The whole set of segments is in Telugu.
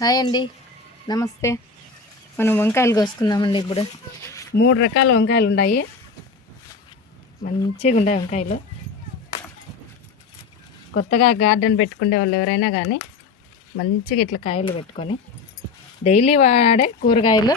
హాయ్ అండి, నమస్తే. మనం వంకాయలు కోసుకుందామండి. ఇప్పుడు 3 రకాల వంకాయలు ఉన్నాయి. మంచిగా ఉన్నాయి వంకాయలు. కొత్తగా గార్డెన్ పెట్టుకునే వాళ్ళు ఎవరైనా కానీ మంచిగా ఇట్లా కాయలు పెట్టుకొని డైలీ వాడే కూరగాయలు,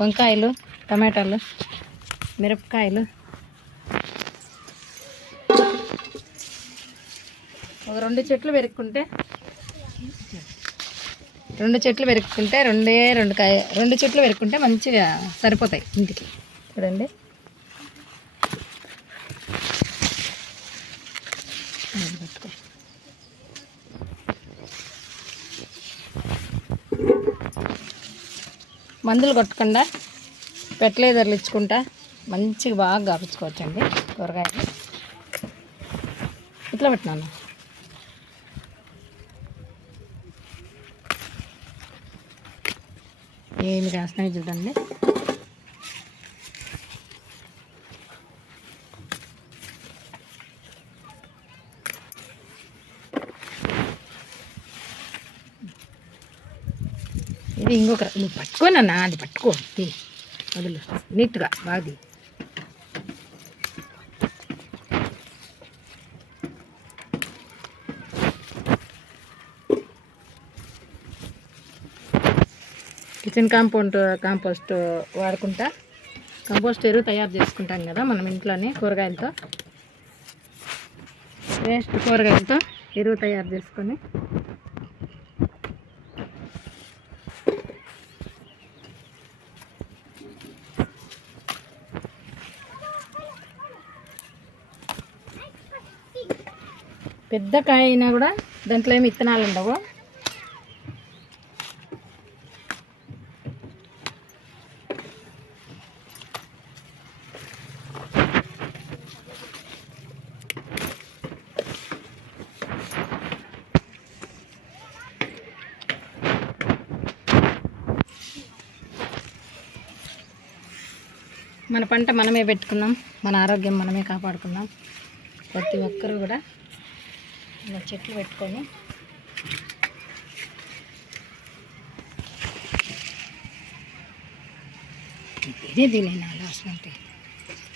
వంకాయలు, టమాటాలు, మిరపకాయలు, ఒక 2 చెట్లు పెరుక్కుంటే 2 చెట్లు పెరుక్కుంటే 2 చెట్లు పెరుక్కుంటే మంచిగా సరిపోతాయి ఇంటికి. చూడండి, మందులు కొట్టకుండా ఫెర్టిలైజర్లు ఇచ్చుకుంటా మంచిగా బాగా కాపించుకోవచ్చండి కూరగాయలు. ఇట్లా పెట్టినాను. ఏమి కాస్తున్నాయి చూడండి. ఇది ఇంకొక నువ్వు పట్టుకోనన్నా, అది పట్టుకో, వదులు నీట్గా బాది. కిచెన్ కాంపోస్ట్ వాడుకుంటా కంపోస్ట్ ఎరువు తయారు చేసుకుంటాం కదా మనం ఇంట్లోనే. కూరగాయలతో, వేస్ట్ కూరగాయలతో ఎరువు తయారు చేసుకొని పెద్ద కాయ అయినా కూడా దాంట్లో ఏమి విత్తనాలు ఉండవు. మన పంట మనమే పెట్టుకున్నాం, మన ఆరోగ్యం మనమే కాపాడుకున్నాం. ప్రతి ఒక్కరూ కూడా ఇలా చెట్లు పెట్టుకొని ఇదే దీనైనా లాస్ట్ అంటే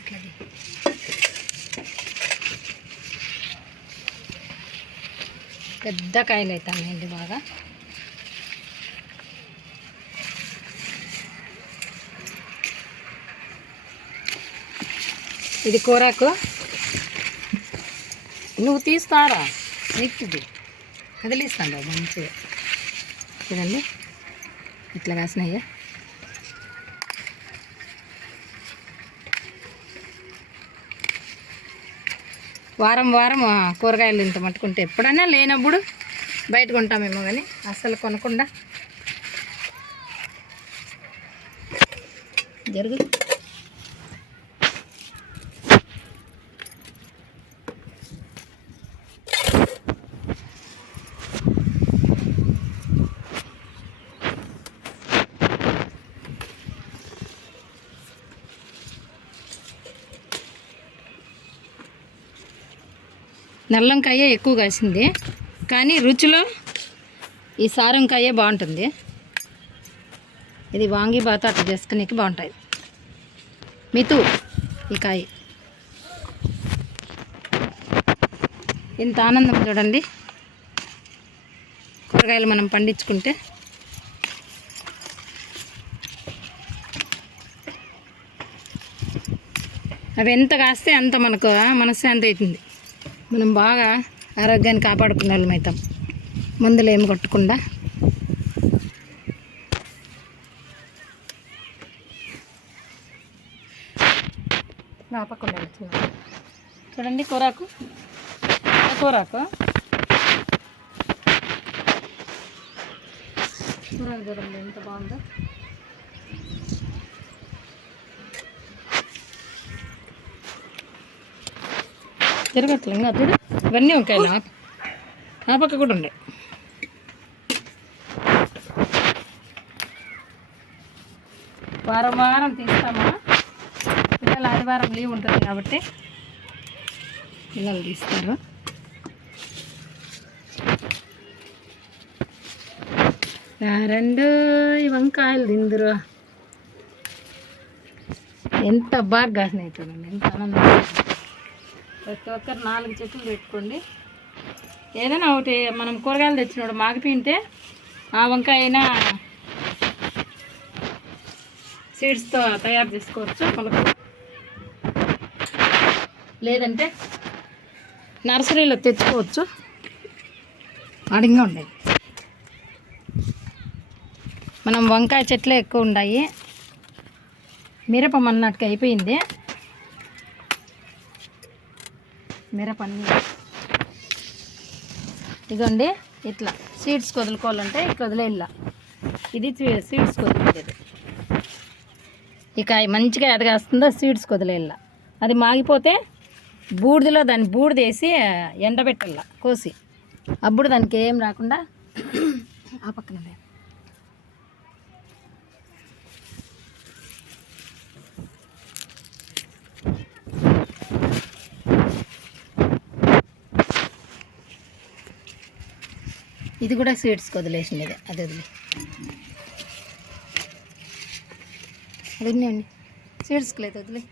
ఇట్లా పెద్ద కాయలు అవుతాయండి బాగా. ఇది కూరకు నువ్వు తీస్తారా, నీకుది కదిలిస్తాను మంచిగా. చూడండి ఇట్లా కాసినాయ్యా. వారం వారం కూరగాయలు ఇంత మట్టుకుంటే ఎప్పుడైనా లేనప్పుడు బయట కొంటామేమో కానీ అస్సలు కొనకుండా జరుగు. నల్లంకాయ ఎక్కువ కాసింది, కానీ రుచిలో ఈ సారంకాయ బాగుంటుంది. ఇది వాంగి బాత అట్లా చేసుకునేకి బాగుంటుంది. మితు ఈ కాయ ఇంత ఆనందం చూడండి. కూరగాయలు మనం పండించుకుంటే అవి ఎంత కాస్తే అంత మనకు మనశ్శాంతి అవుతుంది. మనం బాగా ఆరోగ్యాన్ని కాపాడుకునే వాళ్ళం అవుతాం, మందులు ఏమి కొట్టకుండా. నాపకుండా చూడండి కూరాకు కూరాకు చూడండి ఎంత బాగుందో. తిరగట్లే ఇంకా చూడు, ఇవన్నీ వంకాయలు ఆ పక్క కూడా ఉండే. వారం వారం తీస్తామా, పిల్లలు ఆదివారం లీవ్ ఉంటుంది కాబట్టి పిల్లలు తీస్తారు. రెండు ఈ వంకాయలు తిందురు ఎంత బాగా కాసినాయి చూడండి, ఎంత ఆనందం. ప్రతి ఒక్కరు 4 చెట్లు పెట్టుకోండి. ఏదైనా ఒకటి మనం కూరగాయలు తెచ్చినప్పుడు మాగిపోయింటే ఆ వంకాయ అయినా సీడ్స్తో తయారు చేసుకోవచ్చు మనకు, లేదంటే నర్సరీలో తెచ్చుకోవచ్చు. అడిగా ఉన్నాయి. మనం వంకాయ చెట్లే ఎక్కువ ఉన్నాయి. మిరప మన్నాటికి అయిపోయింది. మిరప ఇదండి, ఇట్లా సీడ్స్ వదులుకోవాలంటే ఇట్లా వదిలేయాల. ఇది సీడ్స్ వదిలేదు. ఇక మంచిగా ఎదగాస్తుందో సీడ్స్ వదిలేయాల. అది మాగిపోతే బూడిదలో దాన్ని బూడిదేసి ఎండబెట్టాల కోసి, అప్పుడు దానికి ఏం రాకుండా. ఆ పక్కన ఇది కూడా సీడ్స్కి వదిలేసింది. అది వదిలి అది అండి, సీడ్స్కి లేదు వదిలే.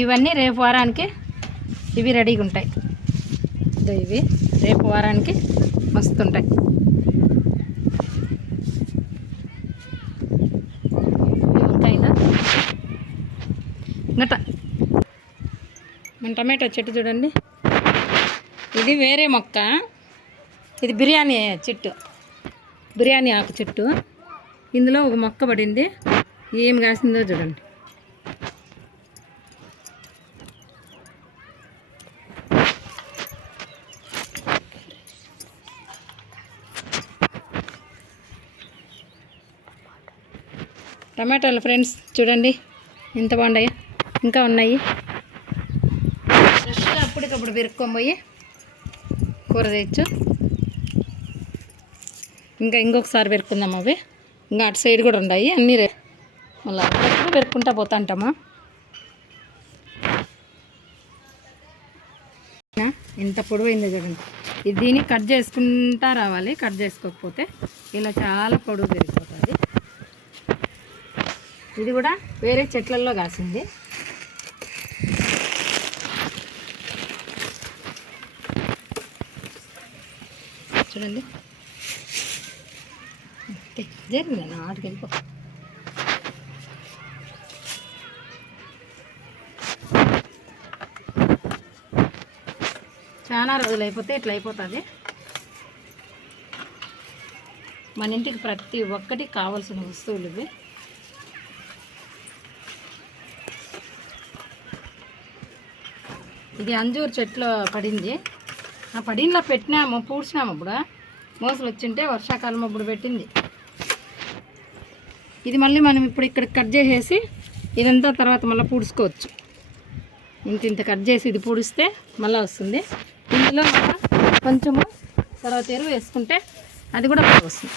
ఇవన్నీ రేపు వారానికి ఇవి రెడీగా ఉంటాయి. ఇవి రేపు వారానికి మస్తుంటాయి. వంకాయలు గట మన టమాటో చెట్టు చూడండి, ఇది వేరే మొక్క. ఇది బిర్యానీ చెట్టు, బిర్యానీ ఆకు చెట్టు. ఇందులో ఒక మొక్క పడింది, ఏం కాసిందో చూడండి. టమాటాలు ఫ్రెండ్స్ చూడండి ఎంత బాగున్నాయి. ఇంకా ఉన్నాయి. ఫ్రెష్గా అప్పటికప్పుడు పెరుక్కొని పోయి కూర చేయొచ్చు. ఇంకా ఇంకొకసారి పెరుక్కుందాం. అవి ఇంకా అటు సైడ్ కూడా ఉన్నాయి అన్నీ. మళ్ళీ అప్పుడప్పుడు పెరుక్కుంటా పోతా ఉంటామా. ఎంత పొడవైందో చూడండి. ఇది దీన్ని కట్ చేసుకుంటా రావాలి. కట్ చేసుకోకపోతే ఇలా చాలా పొడవు పెరిగిపోతుంది. ఇది కూడా వేరే చెట్లల్లో కాసింది. చూడండి జరిగింది నా ఆటకి వెళ్ళిపో. చాలా రోజులు అయిపోతే ఇట్లా అయిపోతుంది. మన ఇంటికి ప్రతి ఒక్కటి కావాల్సిన వస్తువులు ఇవి. ఇది అంజూరు చెట్లు పడింది. ఆ పడినలో పెట్టినాము, పూడ్చినాము. అప్పుడు మోసలు వచ్చింటే వర్షాకాలం అప్పుడు పెట్టింది. ఇది మళ్ళీ మనం ఇప్పుడు ఇక్కడ కట్ చేసేసి ఇదంతా తర్వాత మళ్ళీ పూడ్చుకోవచ్చు. ఇంత కట్ చేసి ఇది పూడిస్తే మళ్ళీ వస్తుంది. ఇందులో కొంచెము తర్వాత ఎరువు వేసుకుంటే అది కూడా బాగా వస్తుంది.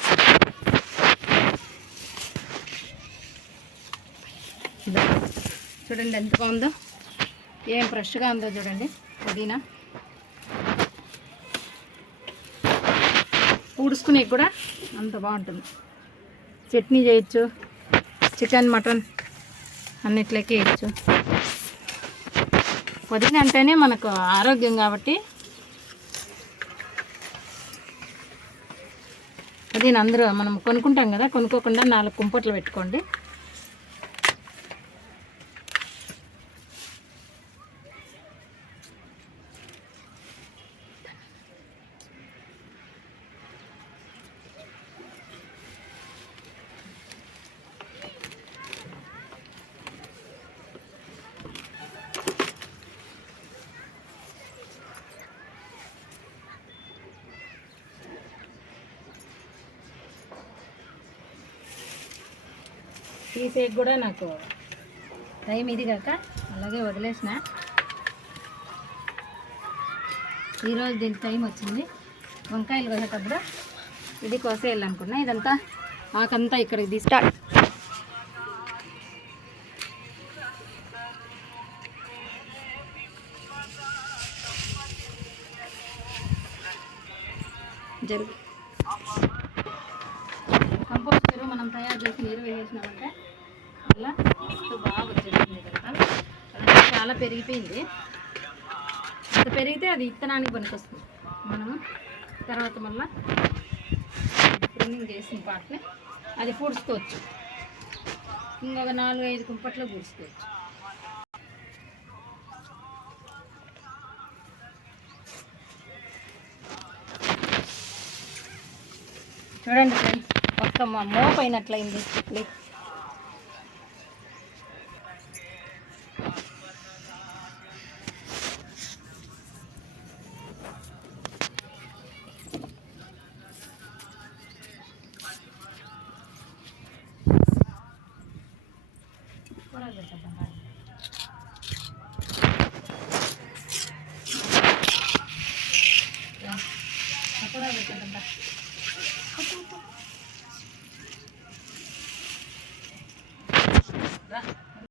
చూడండి ఎంత బాగుందో, ఏం ఫ్రెష్గా ఉందో చూడండి. పుదీనా పూడుచుకునే కూడా అంత బాగుంటుంది. చట్నీ చేయొచ్చు, చికెన్ మటన్ అన్నిట్లకి వేయచ్చు. పుదీనా అంటేనే మనకు ఆరోగ్యం కాబట్టి పుదీనా అందరూ మనం కొనుక్కుంటాం కదా, కొనుక్కోకుండా 4 కుంపట్లు పెట్టుకోండి. తీసేకి కూడా నాకు టైం ఇది కాక అలాగే వదిలేసిన. ఈరోజు దీనికి టైం వచ్చింది. వంకాయలు కోసేటప్పుడు ఇది కోసేయాలనుకున్నా. ఇదంతా ఆకంతా ఇక్కడికి తీస్తా. జరుగు కంపోస్ట్ ఎరువు మనం తయారు చేసిన ఎరువు వేసినామంటే అలా బాగా వచ్చేస్తుంది. ఇదంతా అదంతా చాలా పెరిగిపోయింది. అంత పెరిగితే అది విత్తనానికి పనికొస్తుంది. మనము తర్వాత మళ్ళీ ప్రిన్నింగ్ చేసిన పాటని అది పూడ్చుకోవచ్చు. ఇంకొక 4-5 కుంపట్లో పూడ్చుకోవచ్చు. చూడండి ఫ్రెండ్స్, ఒక్క మోపైనట్లయింది.